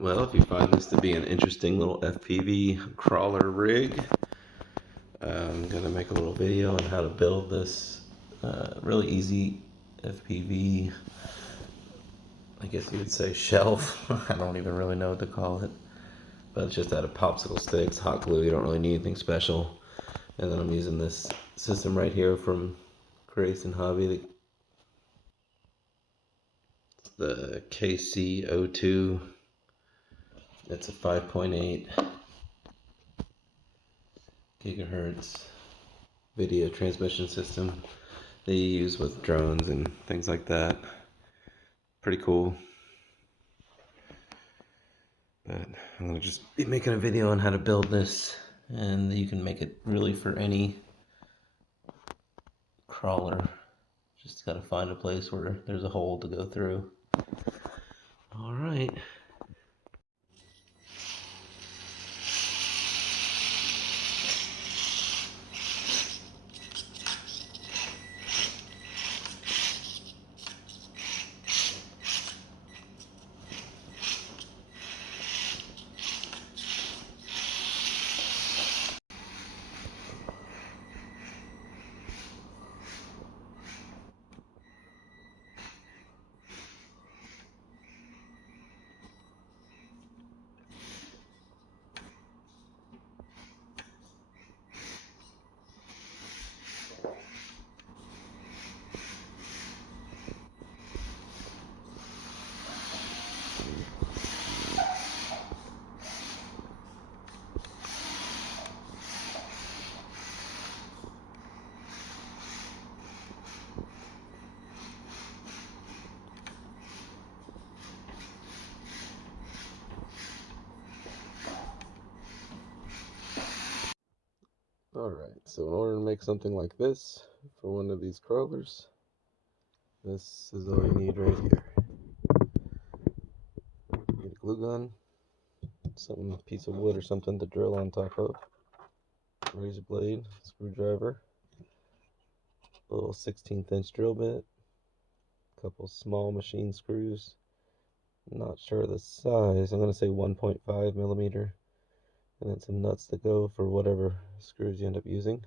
Well, if you find this to be an interesting little FPV crawler rig, I'm going to make a little video on how to build this really easy FPV, I guess you would say shelf. I don't even really know what to call it. But it's just out of popsicle sticks, hot glue. You don't really need anything special. And then I'm using this system right here from Creation Hobby. The KC02. It's a 5.8 gigahertz video transmission system they use with drones and things like that. Pretty cool. But I'm going to just be making a video on how to build this, and you can make it really for any crawler. Just got to find a place where there's a hole to go through. All right. Alright, so in order to make something like this for one of these crawlers, this is all you need right here. You need a glue gun, some piece of wood or something to drill on top of, razor blade, screwdriver, a little 16th inch drill bit, a couple small machine screws, not sure the size, I'm going to say 1.5 millimeter, and then some nuts to go for whatever screws you end up using,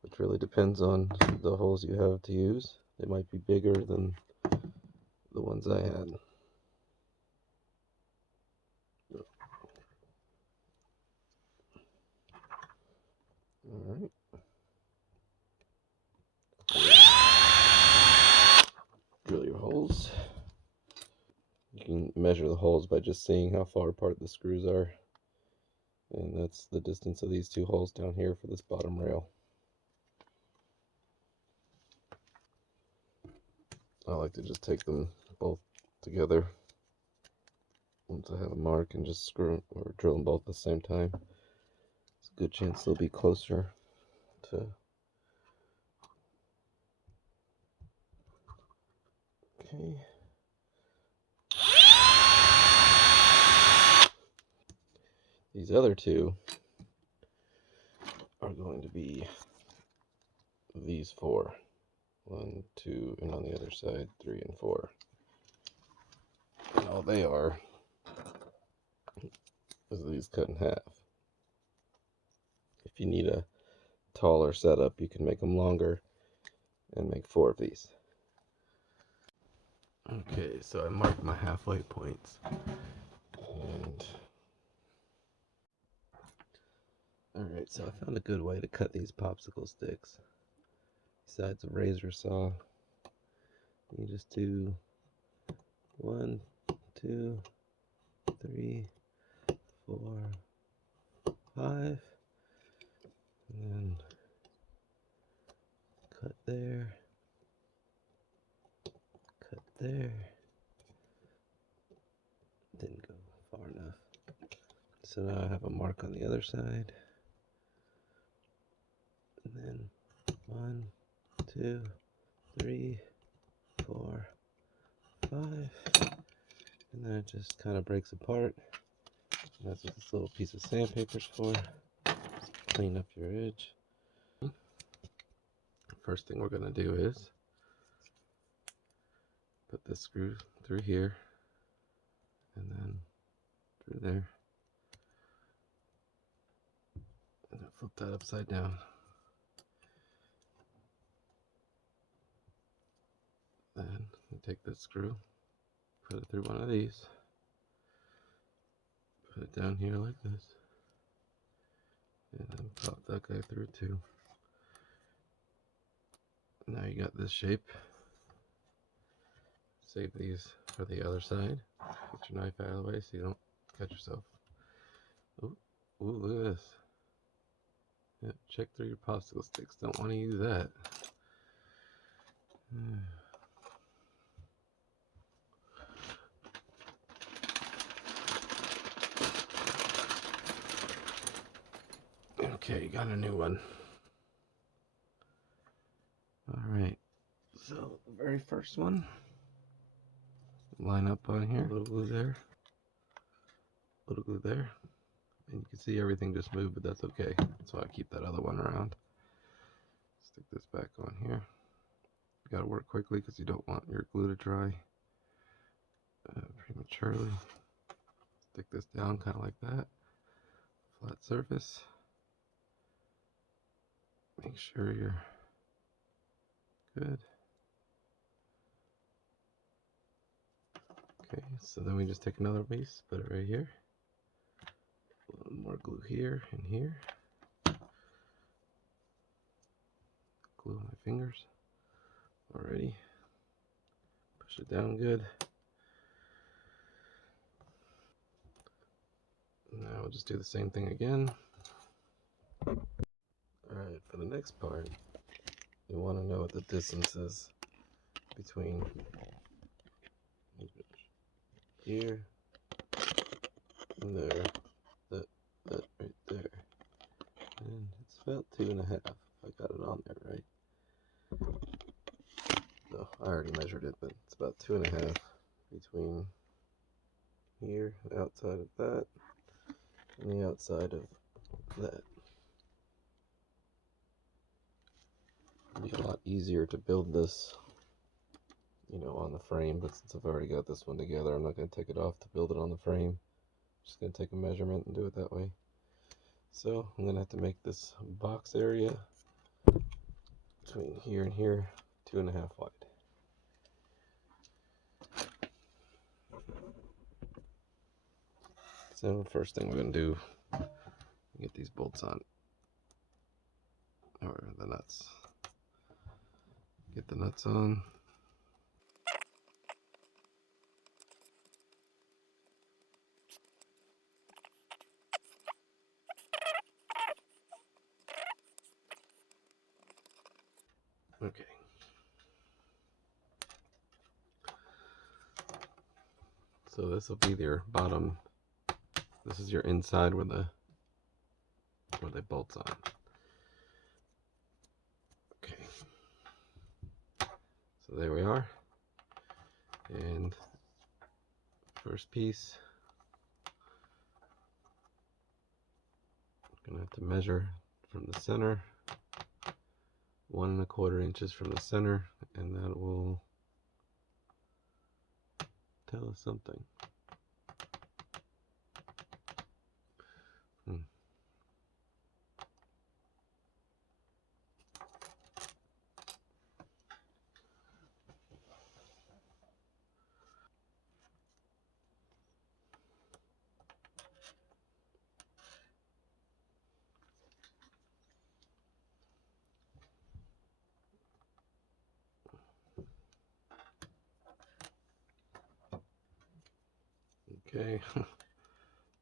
which really depends on the holes you have to use. They might be bigger than the ones I had. Alright. Drill your holes. You can measure the holes by just seeing how far apart the screws are. And that's the distance of these two holes down here for this bottom rail. I like to just take them both together once I have a mark and just screw or drill them both at the same time. It's a good chance they'll be closer to. Okay. These other two are going to be these four. 1, 2, and on the other side, 3 and 4. And all they are is these cut in half. If you need a taller setup, you can make them longer and make 4 of these. Okay, so I marked my halfway points. And alright, so I found a good way to cut these popsicle sticks. Besides a razor saw, you just do 1, 2, 3, 4, 5, and then cut there, cut there. Didn't go far enough. So now I have a mark on the other side. And then 1, 2, 3, 4, 5. And then it just kind of breaks apart. And that's what this little piece of sandpaper is for. Just clean up your edge. First thing we're going to do is put this screw through here, and then through there. And then flip that upside down. Then you take this screw, put it through one of these, put it down here like this, and then pop that guy through too. Now you got this shape. Save these for the other side. Get your knife out of the way so you don't cut yourself. Ooh, ooh, look at this. Yep, check through your popsicle sticks. Don't want to use that. Okay, got a new one. Alright, so the very first one, line up on here, a little glue there, a little glue there, and you can see everything just moved, but that's okay. That's why I keep that other one around. Stick this back on here. You gotta work quickly because you don't want your glue to dry prematurely. Stick this down kind of like that. Flat surface. Make sure you're good. Okay, so then we just take another piece, put it right here. A little more glue here and here. Glue on my fingers. Alrighty. Push it down good. Now we'll just do the same thing again. Alright, for the next part, you want to know what the distance is between here and there. That right there. And it's about 2.5. I got it on there, right? No, I already measured it, but it's about 2.5 between here, the outside of that, and the outside of that. It'd be a lot easier to build this, you know, on the frame, but since I've already got this one together, I'm not going to take it off to build it on the frame. I'm just going to take a measurement and do it that way. So I'm going to have to make this box area between here and here 2.5 wide. So first thing we're going to do, get these bolts on, or the nuts. Get the nuts on. Okay. So this will be your bottom. This is your inside where they bolts on. Okay. So there we are. And first piece, I'm gonna have to measure from the center, 1¼ inches from the center, and that will tell us something. Okay,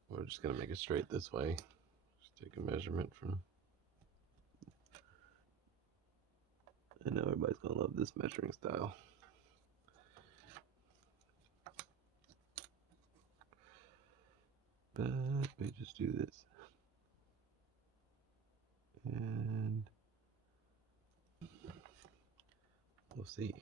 we're just gonna make it straight this way. Just take a measurement from. I know everybody's gonna love this measuring style. But we just do this. And we'll see.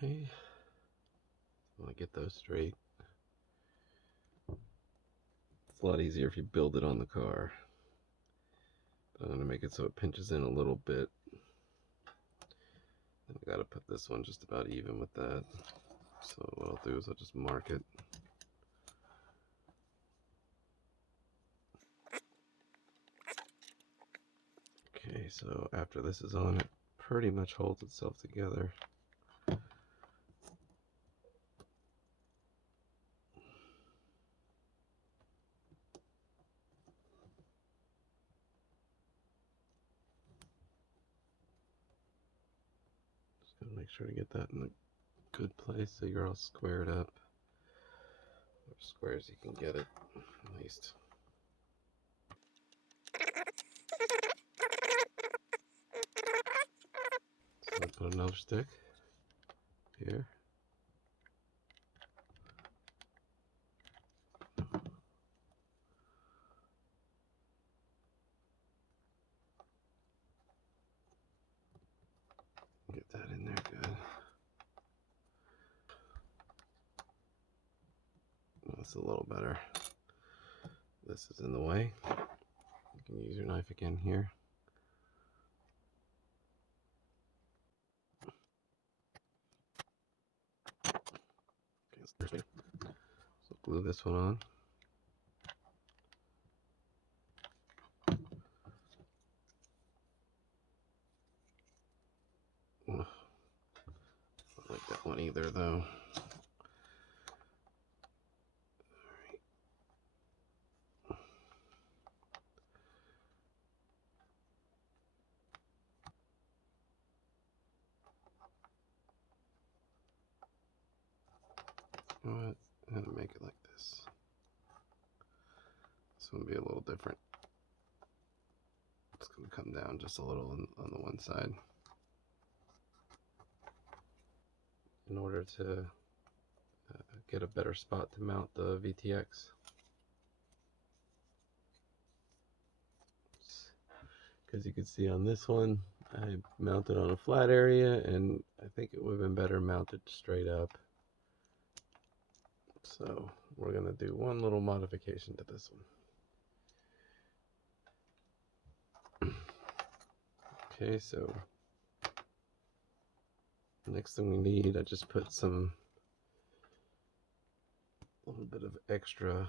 Okay, I want to get those straight. It's a lot easier if you build it on the car. But I'm going to make it so it pinches in a little bit. And I got to put this one just about even with that. So what I'll do is I'll just mark it. Okay, so after this is on, it pretty much holds itself together. Just gotta make sure to get that in a good place so you're all squared up. Or as square as you can get it, at least. So I'll put another stick here. Get that in there good. That's a little better. This is in the way. You can use your knife again here. Okay, so glue this one on. I don't like that one either, though. You know what? I'm gonna make it like this. This one will be a little different. It's gonna come down just a little on the one side. In order to get a better spot to mount the VTX. Because you can see on this one, I mounted on a flat area, and I think it would have been better mounted straight up. So we're going to do one little modification to this one. Okay, so next thing we need, I just put a little bit of extra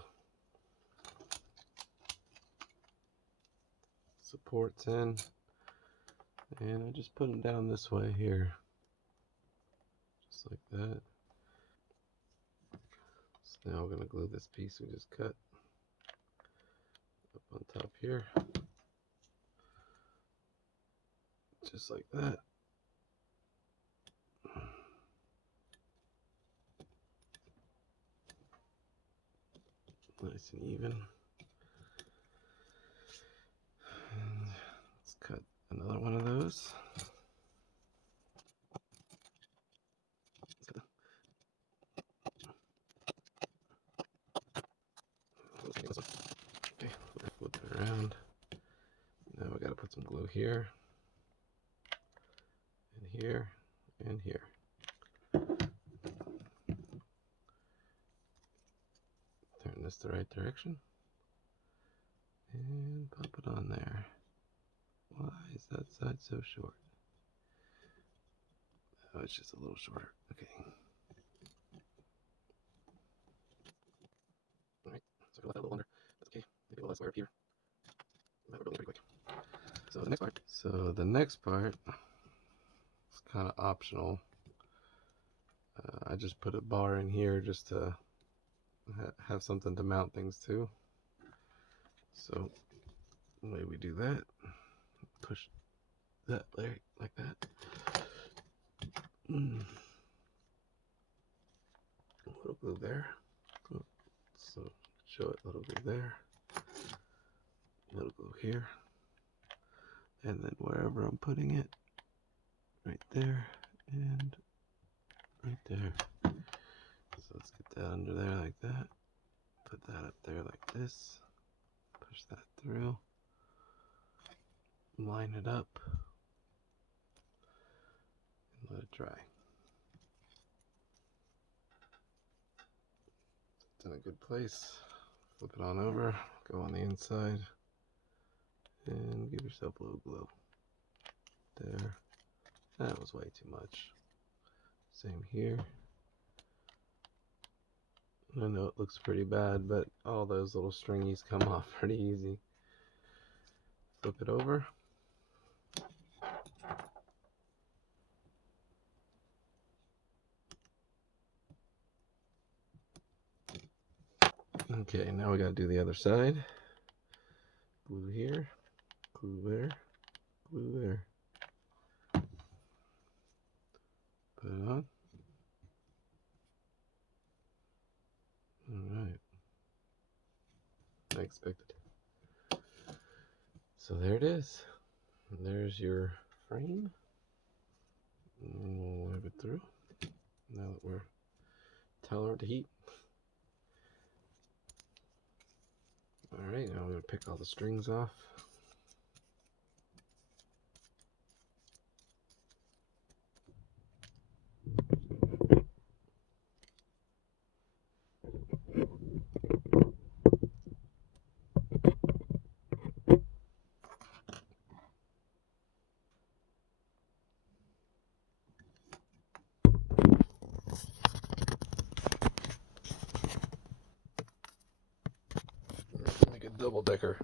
supports in, and I just put them down this way here, just like that. So now we're going to glue this piece we just cut up on top here, just like that. Nice and even. And let's cut another one of those. Okay, flip it around. Now we got to put some glue here, and here, and here. Turn this the right direction, and pop it on there. Why is that side so short? Oh, it's just a little shorter. Okay. Alright, so I left that a little under. That's okay. Maybe a little less wear up here. That would really pretty quick. So the next part is kind of optional. I just put a bar in here just to have something to mount things to. So the way we do that, push that like that. A little glue there. So show it, little glue there. Little glue here. And then wherever I'm putting it, right there and right there. So let's get that under there like that. Put that up there like this. Push that through. Line it up. And let it dry. It's in a good place. Flip it on over, go on the inside, and give yourself a little glow. There. That was way too much. Same here. I know it looks pretty bad, but all those little stringies come off pretty easy. Flip it over. Okay, now we gotta do the other side. Glue here, glue there, glue there. Put it on. Alright. I expected. So there it is. There's your frame. And we'll wipe it through now that we're tolerant to heat. Alright, now I'm going to pick all the strings off. Make a double decker.